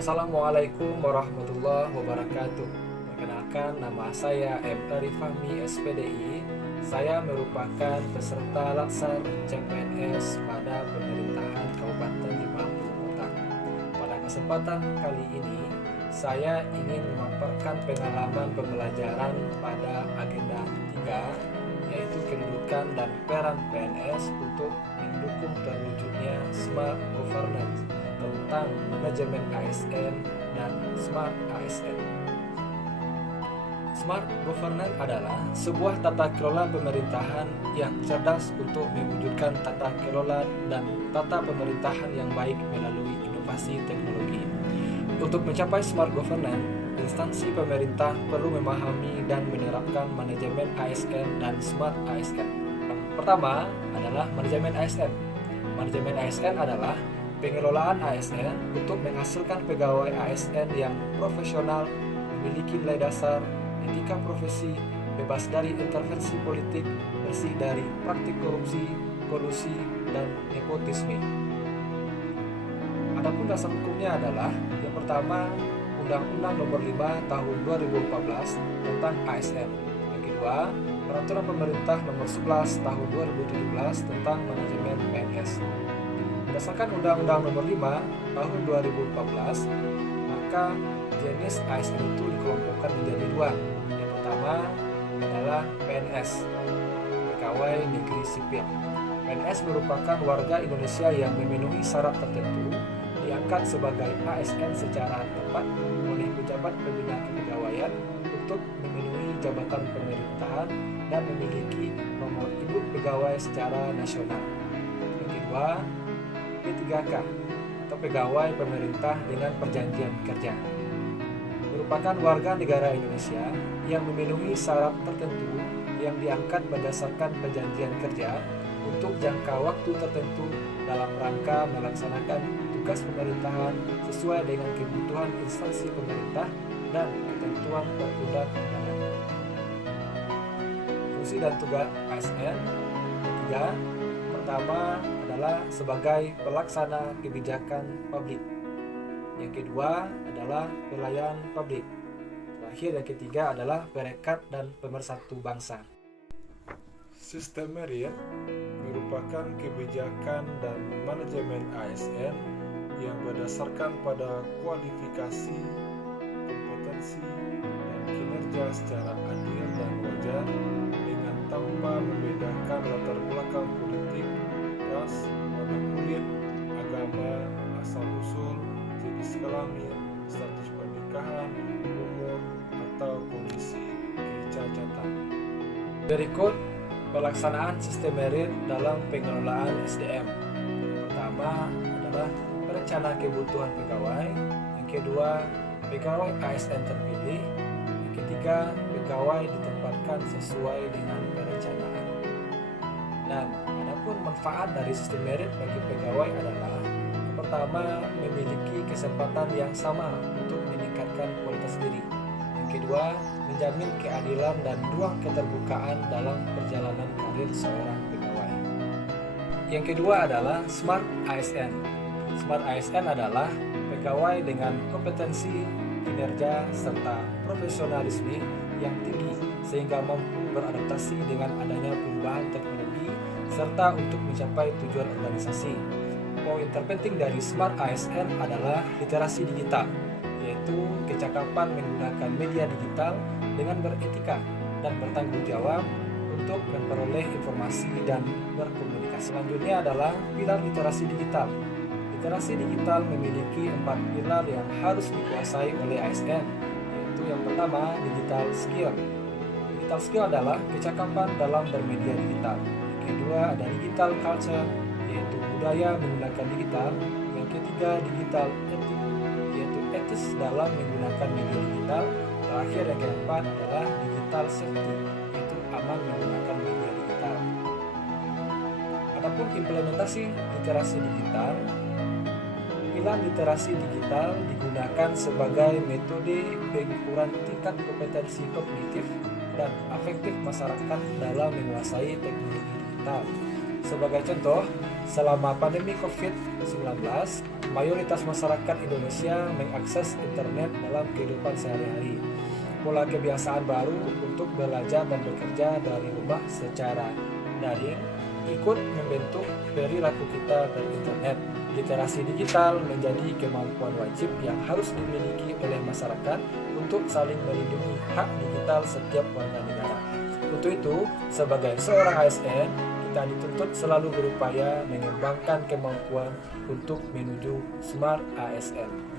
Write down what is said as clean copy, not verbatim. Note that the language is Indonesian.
Assalamualaikum warahmatullahi wabarakatuh. Perkenalkan, nama saya M. Arifahmi SPDI. Saya merupakan peserta laksar CPNS pada pemerintahan Kabupaten 50 Kota. Pada kesempatan kali ini, saya ingin memaparkan pengalaman pembelajaran pada agenda 3, yaitu kedudukan dan peran PNS untuk mendukung terwujudnya Smart Governance tentang manajemen ASN dan Smart ASN. Smart Governance adalah sebuah tata kelola pemerintahan yang cerdas untuk mewujudkan tata kelola dan tata pemerintahan yang baik melalui inovasi teknologi. Untuk mencapai Smart Governance, instansi pemerintah perlu memahami dan menerapkan manajemen ASN dan Smart ASN. Pertama adalah manajemen ASN. Manajemen ASN adalah pengelolaan ASN untuk menghasilkan pegawai ASN yang profesional, memiliki nilai dasar, etika profesi, bebas dari intervensi politik, bersih dari praktik korupsi, kolusi, dan nepotisme. Adapun dasar hukumnya adalah yang pertama, Undang-Undang Nomor 5 Tahun 2014 tentang ASN. Yang kedua, Peraturan Pemerintah Nomor 11 Tahun 2017 tentang manajemen PNS. Berdasarkan Undang-Undang Nomor 5 Tahun 2014, maka jenis ASN itu dikelompokkan menjadi dua. Yang pertama adalah PNS, pegawai negeri sipil. PNS merupakan warga Indonesia yang memenuhi syarat tertentu, diangkat sebagai ASN secara tepat oleh pejabat pembina kepegawaian untuk memenuhi jabatan pemerintahan dan memiliki nomor induk pegawai secara nasional. Yang kedua, P3K atau pegawai pemerintah dengan perjanjian kerja, merupakan warga negara Indonesia yang memenuhi syarat tertentu yang diangkat berdasarkan perjanjian kerja untuk jangka waktu tertentu dalam rangka melaksanakan tugas pemerintahan sesuai dengan kebutuhan instansi pemerintah dan ketentuan perundang-undangan. Fungsi dan tugas ASN. Ketiga, pertama adalah sebagai pelaksana kebijakan publik. Yang kedua adalah pelayan publik. Terakhir yang ketiga adalah perekat dan pemersatu bangsa. Sistem merit merupakan kebijakan dan manajemen ASN yang berdasarkan pada kualifikasi, kompetensi, dan kinerja secara adil dan wajar dengan tanpa membedakan latar belakang politik, ras, warna kulit, agama, asal-usul, jenis kelamin, status pernikahan, umur, atau kondisi kecacatan. Berikut pelaksanaan sistem merit dalam pengelolaan SDM. Yang pertama adalah perencana kebutuhan pegawai. Yang kedua, pegawai ASN terpilih. Yang ketiga, pegawai ditempatkan sesuai dengan perencanaan. Dan adapun manfaat dari sistem merit bagi pegawai adalah yang pertama, memiliki kesempatan yang sama untuk meningkatkan kualitas diri. Yang kedua, menjamin keadilan dan ruang keterbukaan dalam perjalanan karir seorang pegawai. Yang kedua adalah Smart ASN. Smart ASN adalah pegawai dengan kompetensi, kinerja, serta profesionalisme yang tinggi sehingga mampu beradaptasi dengan adanya perubahan teknologi serta untuk mencapai tujuan organisasi. Poin terpenting dari Smart ASN adalah literasi digital, yaitu kecakapan menggunakan media digital dengan beretika dan bertanggung jawab untuk memperoleh informasi dan berkomunikasi. Selanjutnya adalah pilar literasi digital. Literasi digital memiliki 4 pilar yang harus dikuasai oleh ASN, yaitu yang pertama, digital skill. Digital skill adalah kecakapan dalam bermedia digital. Yang kedua ada digital culture, yaitu budaya menggunakan digital. Yang ketiga, digital ethics, yaitu etis dalam menggunakan media digital. Terakhir yang keempat adalah digital safety, yaitu aman menggunakan media digital. Adapun implementasi literasi digital, pilar literasi digital digunakan sebagai metode pengukuran tingkat kompetensi kognitif dan afektif masyarakat dalam menguasai teknologi digital. Sebagai contoh, selama pandemi COVID-19, mayoritas masyarakat Indonesia mengakses internet dalam kehidupan sehari-hari. Pola kebiasaan baru untuk belajar dan bekerja dari rumah secara daring ikut membentuk perilaku kita dari internet. Literasi digital menjadi kemampuan wajib yang harus dimiliki oleh masyarakat untuk saling melindungi hak digital setiap warga negara. Untuk itu, sebagai seorang ASN, kita dituntut selalu berupaya mengembangkan kemampuan untuk menuju Smart ASN.